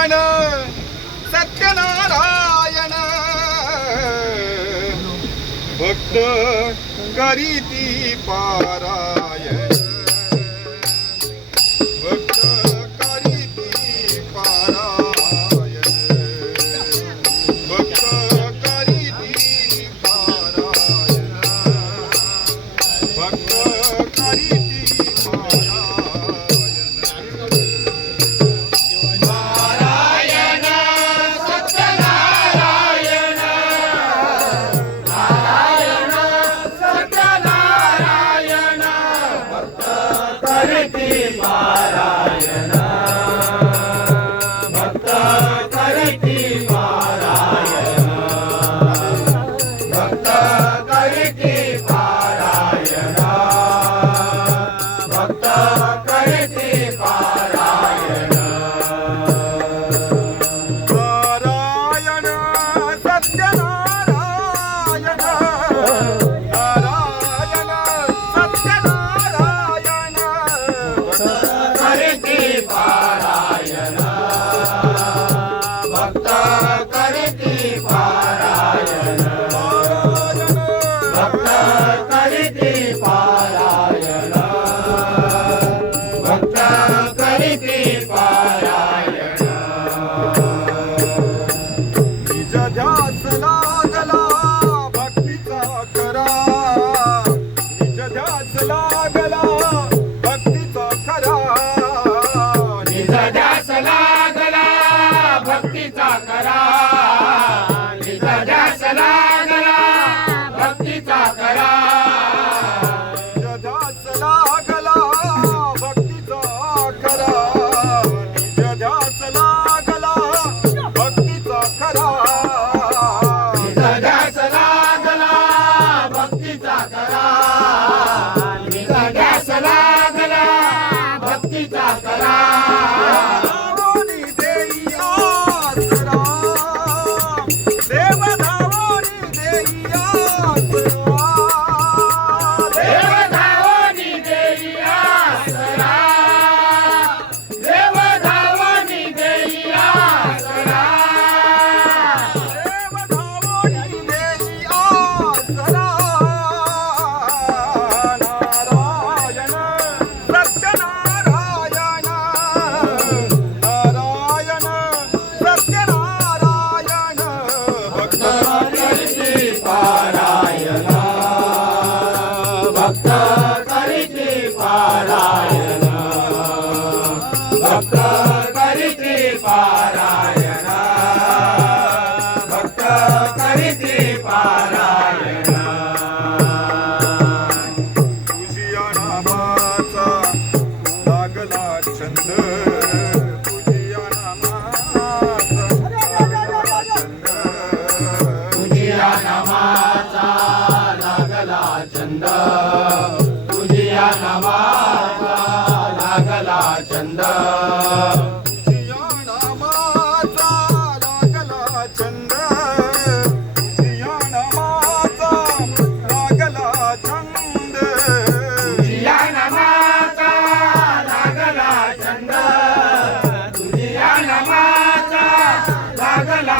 नारायण सत्यनारायण. भक्त करीती पारा. ಕರೆತೇ निज God. 阿哥拉。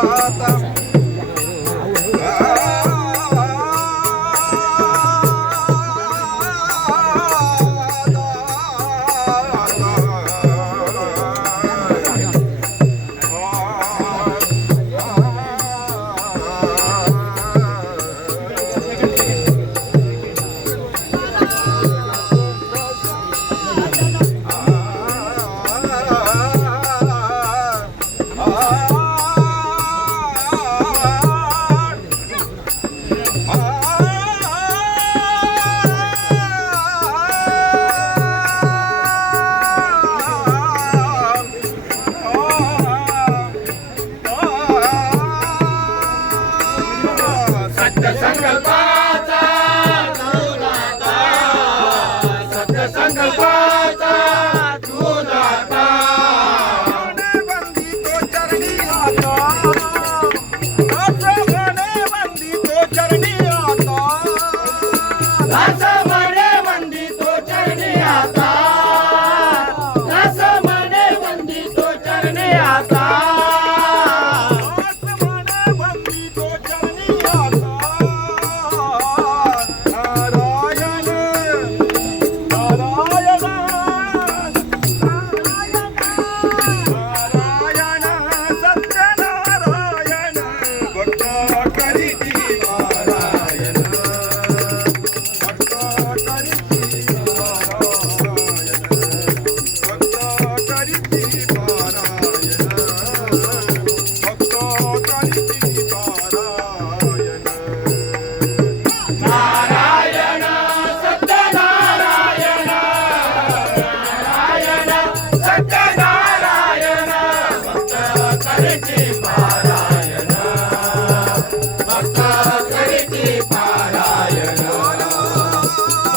Tata.